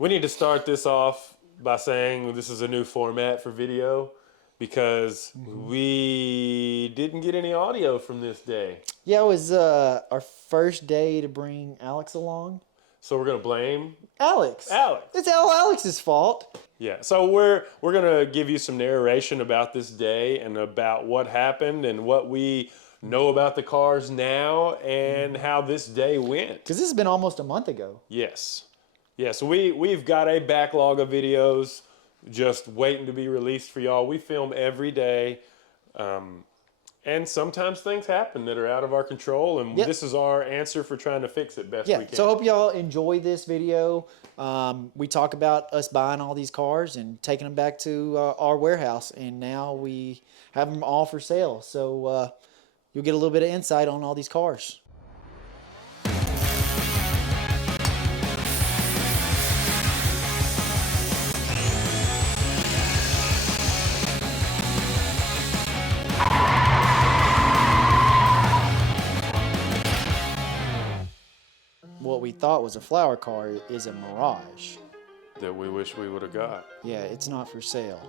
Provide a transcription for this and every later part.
We need to start this off by saying this is a new format for video because we didn't get any audio from this day. Yeah, it was our first day to bring Alex along. So we're gonna blame Alex. Alex. It's all Alex's fault. Yeah. So we're gonna give you some narration about this day and about what happened and what we know about the cars now and how this day went. Because this has been almost a month ago. Yes. Yeah, so we've got a backlog of videos just waiting to be released for y'all. We film every day, and sometimes things happen that are out of our control, and this is our answer for trying to fix it best we can. So I hope y'all enjoy this video. We talk about us buying all these cars and taking them back to our warehouse, and now we have them all for sale. So you'll get a little bit of insight on all these cars. What we thought was a flower car is a Mirage. That we wish we would have got. Yeah, it's not for sale.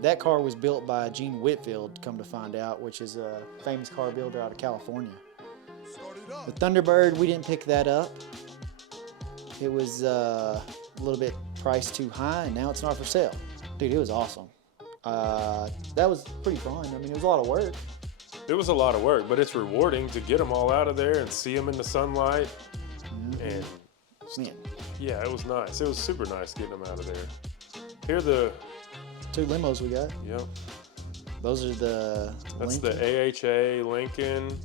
That car was built by Gene Whitfield, come to find out, which is a famous car builder out of California. The Thunderbird, we didn't pick that up. It was a little bit priced too high, and now it's not for sale. Dude, it was awesome. That was pretty fun. I mean, it was a lot of work. It was a lot of work, but it's rewarding to get them all out of there and see them in the sunlight. And man, yeah, it was nice. It was super nice getting them out of there. Here are the 2 limos we got. Yep. Those are the That's Lincoln. the AHA Lincoln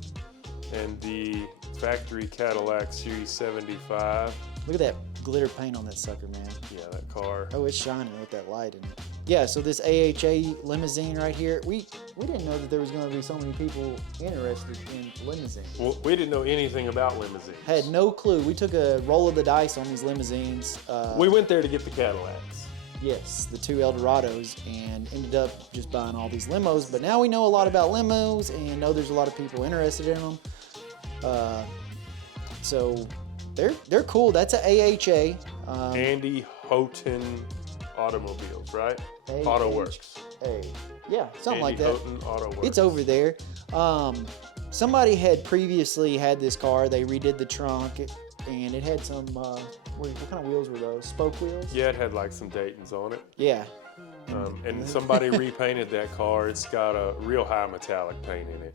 and the factory Cadillac Series 75. Look at that glitter paint on that sucker, man. Yeah, that car. Oh, it's shining with that light in it. Yeah, so this AHA limousine right here, we didn't know that there was going to be so many people interested in limousines. Well, we didn't know anything about limousines. Had no clue. We took a roll of the dice on these limousines. We went there to get the Cadillacs. Yes, the 2 Eldorados, and ended up just buying all these limos. But now we know a lot about limos and know there's a lot of people interested in them. So they're cool. That's an AHA. Andy Houghton Automobiles, right? AutoWorks. Yeah, something like that. Houghton Autoworks. It's over there. Somebody had previously had this car. They redid the trunk, and it had some, what kind of wheels were those? Spoke wheels? Yeah, it had like some Daytons on it. Yeah. And somebody repainted that car. It's got a real high metallic paint in it.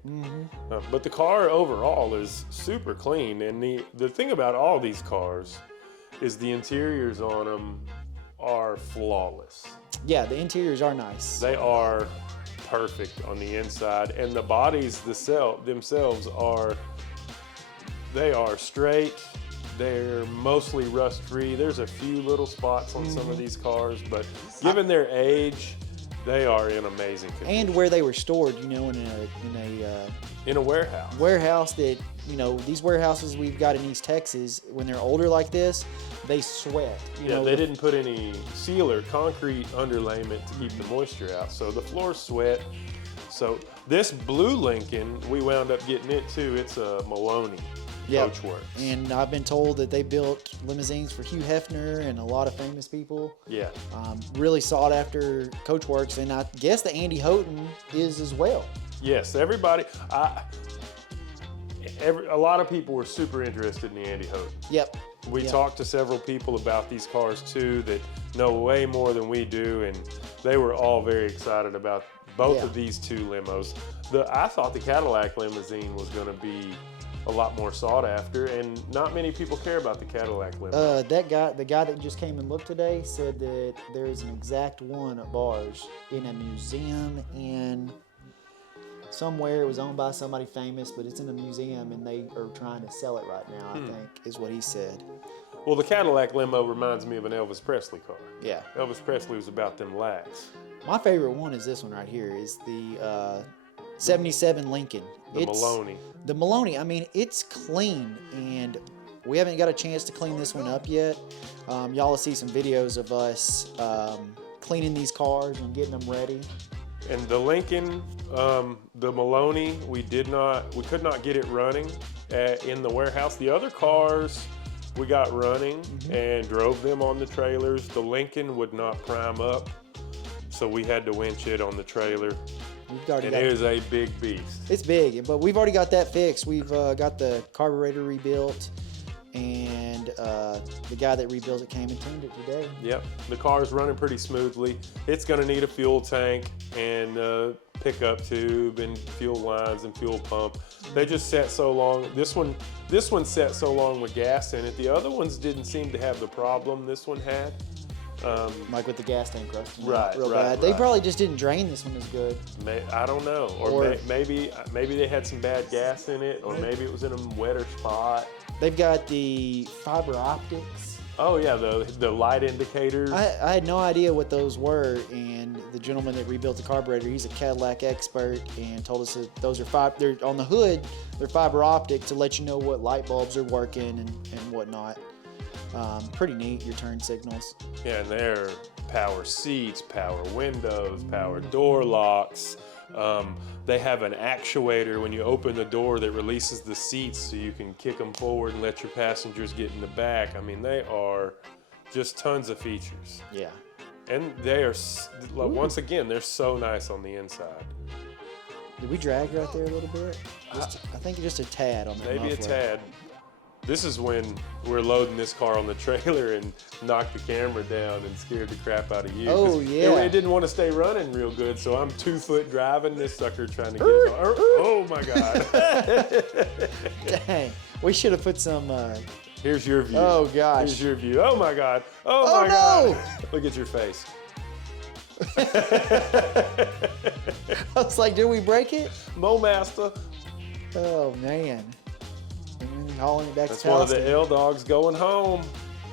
But the car overall is super clean. And the thing about all these cars is the interiors on them are flawless. Yeah, the interiors are nice. They are perfect on the inside, and the bodies themselves are straight. They're mostly rust-free. There's a few little spots on some of these cars, but given their age, they are in amazing condition. And where they were stored, you know, in a warehouse. Warehouse that, you know, these warehouses we've got in East Texas, when they're older like this, they sweat. You know, they didn't put any sealer, concrete underlayment to keep the moisture out, so the floors sweat. So this blue Lincoln, we wound up getting it too. It's a Maloney Coachworks. And I've been told that they built limousines for Hugh Hefner and a lot of famous people. Yeah. Really sought after Coachworks, and I guess the Andy Houghton is as well. Yes, everybody. A lot of people were super interested in the Andy Houghton. Yep. We talked to several people about these cars too that know way more than we do, and they were all very excited about both of these 2 limos. I thought the Cadillac limousine was going to be a lot more sought after, and not many people care about the Cadillac limo. The guy that just came and looked today said that there is an exact one of ours in a museum in somewhere. It was owned by somebody famous, but it's in a museum, and they are trying to sell it right now, I think, is what he said. Well, the Cadillac limo reminds me of an Elvis Presley car. Yeah. Elvis Presley was about them lags. My favorite one is this one right here, is the 77 Lincoln. The Maloney. The Maloney, I mean, it's clean, and we haven't got a chance to clean this one up yet. Y'all will see some videos of us cleaning these cars and getting them ready. And the Lincoln, the Maloney, we could not get it running in the warehouse. The other cars we got running and drove them on the trailers. The Lincoln would not prime up, so we had to winch it on the trailer. And it is a big beast. It's big, but we've already got that fixed. We've got the carburetor rebuilt, and the guy that rebuilt it came and tuned it today. Yep, the car's running pretty smoothly. It's going to need a fuel tank and pickup tube and fuel lines and fuel pump. They just sat so long. This one sat so long with gas in it. The other ones didn't seem to have the problem this one had. Like with the gas tank rusting Right, real right, bad. They right. probably just didn't drain this one as good. I don't know, or maybe they had some bad gas in it, or maybe it was in a wetter spot. They've got the fiber optics. Oh yeah, the light indicators. I had no idea what those were, and the gentleman that rebuilt the carburetor, he's a Cadillac expert, and told us that those are they're on the hood, they're fiber optic to let you know what light bulbs are working and whatnot. Pretty neat, your turn signals. Yeah, and they're power seats, power windows, power door locks. They have an actuator when you open the door that releases the seats so you can kick them forward and let your passengers get in the back. I mean, they are just tons of features. Yeah. And they are, once again, they're so nice on the inside. Did we drag right there a little bit? I think just a tad on the Maybe muffler. a tad. This is when we're loading this car on the trailer and knocked the camera down and scared the crap out of you. Oh, yeah. It didn't want to stay running real good, so I'm 2 foot driving this sucker trying to get it on. Oh my God. Dang. We should have put some. Here's your view. Oh, gosh. Here's your view. Oh my God. Oh my no. God. Look at your face. I was like, did we break it? Mo Master. Oh, man. Hauling it back That's to one of Palestine. the L dogs going home.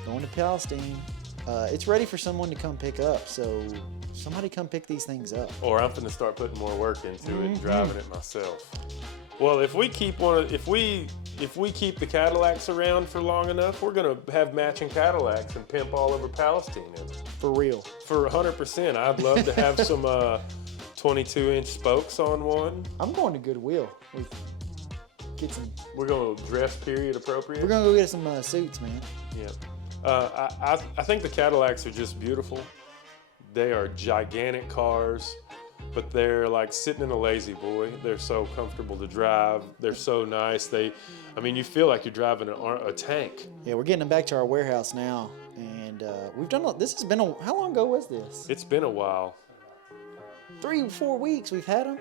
Going to Palestine. It's ready for someone to come pick up, so somebody come pick these things up. Or I'm gonna start putting more work into it and driving it myself. Well, if we keep if we keep the Cadillacs around for long enough, we're gonna have matching Cadillacs and pimp all over Palestine in them. For real. For 100%. I'd love to have some 22-inch spokes on one. I'm going to Goodwill. Get some. We're gonna dress period appropriate. We're gonna go get some suits, man. Yeah. I think the Cadillacs are just beautiful. They are gigantic cars, but they're like sitting in a lazy boy. They're so comfortable to drive. They're so nice. I mean, you feel like you're driving a tank. Yeah, we're getting them back to our warehouse now, and we've done. This has been how long ago was this? It's been a while. 3 or 4 weeks we've had them.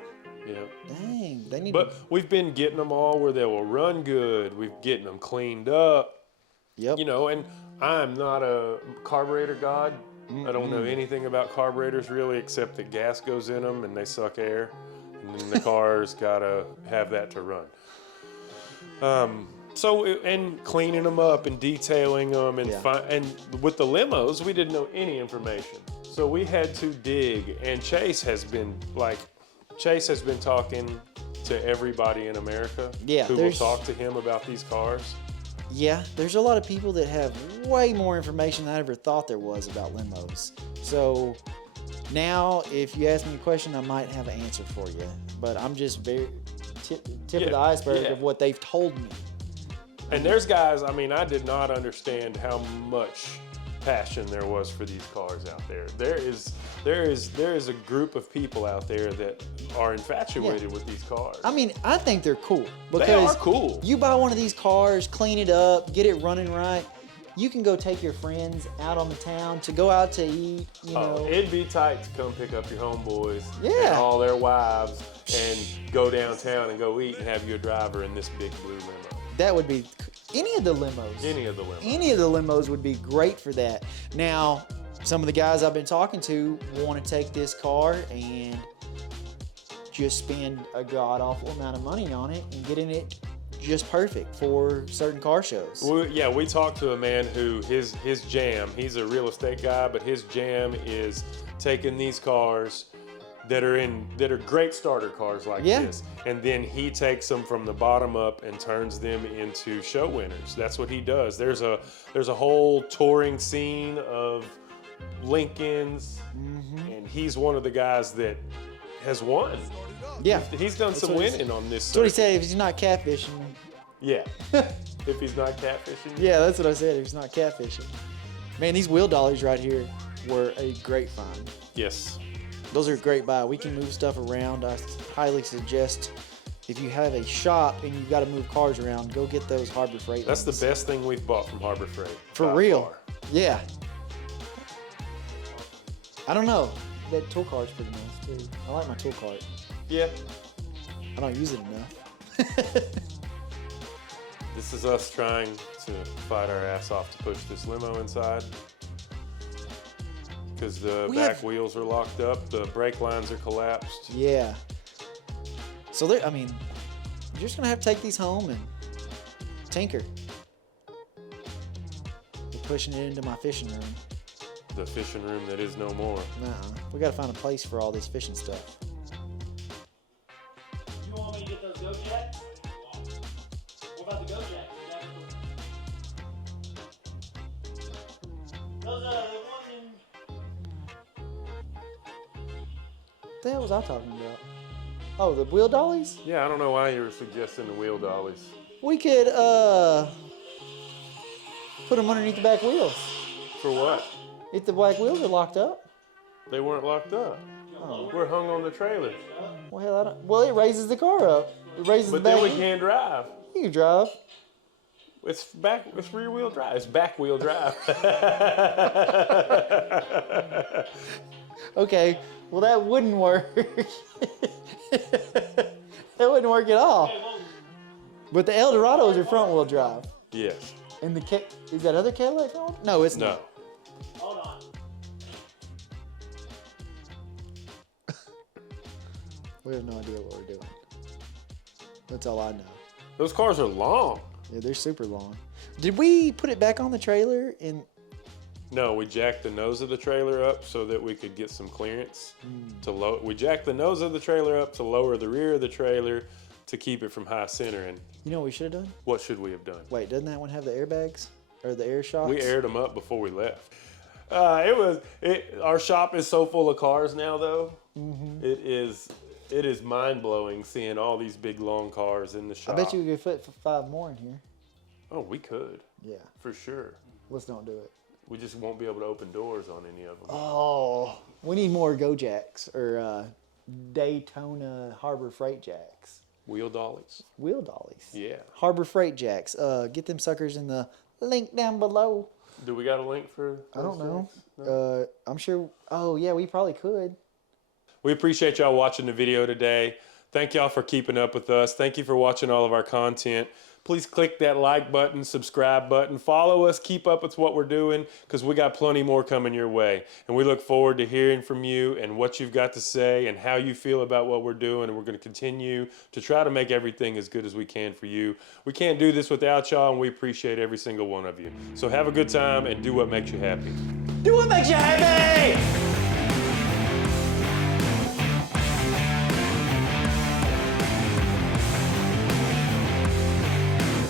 Yeah. Dang, they need. But we've been getting them all where they will run good. We've getting them cleaned up. Yep. You know, and I'm not a carburetor god. I don't know anything about carburetors really, except that gas goes in them and they suck air, and then the car's gotta have that to run. And cleaning them up and detailing them and and with the limos, we didn't know any information, so we had to dig. And Chase has been talking to everybody in America who will talk to him about these cars. Yeah, there's a lot of people that have way more information than I ever thought there was about limos. So now, if you ask me a question, I might have an answer for you. But I'm just very tip of the iceberg of what they've told me. And there's guys, I mean, I did not understand how much passion there was for these cars out there. There is a group of people out there that are infatuated with these cars. I mean, I think they're cool. Because they are cool. You buy one of these cars, clean it up, get it running right. You can go take your friends out on the town to go out to eat, you know. It'd be tight to come pick up your homeboys and Yeah. all their wives and go downtown and go eat and have your driver in this big blue limo. That would be any of the limos. Any of the limos. Any of the limos would be great for that. Now, some of the guys I've been talking to want to take this car and just spend a god-awful amount of money on it and getting it just perfect for certain car shows. We talked to a man who his jam, he's a real estate guy, but his jam is taking these cars that are great starter cars like this, and then he takes them from the bottom up and turns them into show winners. That's what he does. There's a whole touring scene of Lincolns, and he's one of the guys that has won. Yeah, He's done some winning on this. That's what he said. If he's not catfishing. Yeah. if he's not catfishing you. Yeah, that's what I said. He's not catfishing. Man, these wheel dollies right here were a great find. Yes. Those are a great buy. We can move stuff around. I highly suggest if you have a shop and you've got to move cars around, go get those Harbor Freight. That's the best thing we've bought from Harbor Freight. For by real. far. Yeah. I don't know. That tool cart's pretty nice too. I like my tool cart. Yeah. I don't use it enough. This is us trying to fight our ass off to push this limo inside. Because the back wheels are locked up, the brake lines are collapsed. Yeah. So I mean, you're just gonna have to take these home and tinker. We're pushing it into my fishing room. The fishing room that is no more. Nuh-uh. We gotta find a place for all this fishing stuff. You want me to get those go jacks? What about the go jacks? Those the ones in. What the hell was I talking about? Oh, the wheel dollies? Yeah, I don't know why you were suggesting the wheel dollies. We could put them underneath the back wheels. For what? If the back wheels are locked up. They weren't locked up. Oh. We're hung on the trailer. Well, hell, I don't. Well, it raises the car up. It raises But the back. then we can't drive. You can drive. It's rear wheel drive. It's back wheel drive. Okay. Well, that wouldn't work. That wouldn't work at all. But the Eldorados are front wheel drive. Yes. And the is that other Cadillac front? No, it's No. not. Hold on. We have no idea what we're doing. That's all I know. Those cars are long. Yeah, they're super long. Did we put it back on the trailer? And No, we jacked the nose of the trailer up so that we could get some clearance. We jacked the nose of the trailer up to lower the rear of the trailer to keep it from high centering. you know what we should have done? What should we have done? Wait, doesn't that one have the airbags or the air shocks? We aired them up before we left. Our shop is so full of cars now, though. Mm-hmm. It is mind blowing seeing all these big long cars in the I shop. bet you could fit 5 more in here. Oh, we could Yeah, for sure. let's don't do it. We just won't be able to open doors on any of them. Oh, we need more Go Jacks or Daytona Harbor Freight Jacks. Wheel dollies. Wheel dollies. Yeah. Harbor Freight Jacks. Get them suckers in the link down below. Do we got a link for? I don't those know. things? No? I'm sure. Oh, yeah, we probably could. We appreciate y'all watching the video today. Thank y'all for keeping up with us. Thank you for watching all of our content. Please click that like button, subscribe button, follow us, keep up with what we're doing because we got plenty more coming your way. And we look forward to hearing from you and what you've got to say and how you feel about what we're doing. And we're going to continue to try to make everything as good as we can for you. We can't do this without y'all, and we appreciate every single one of you. So have a good time and do what makes you happy. Do what makes you happy!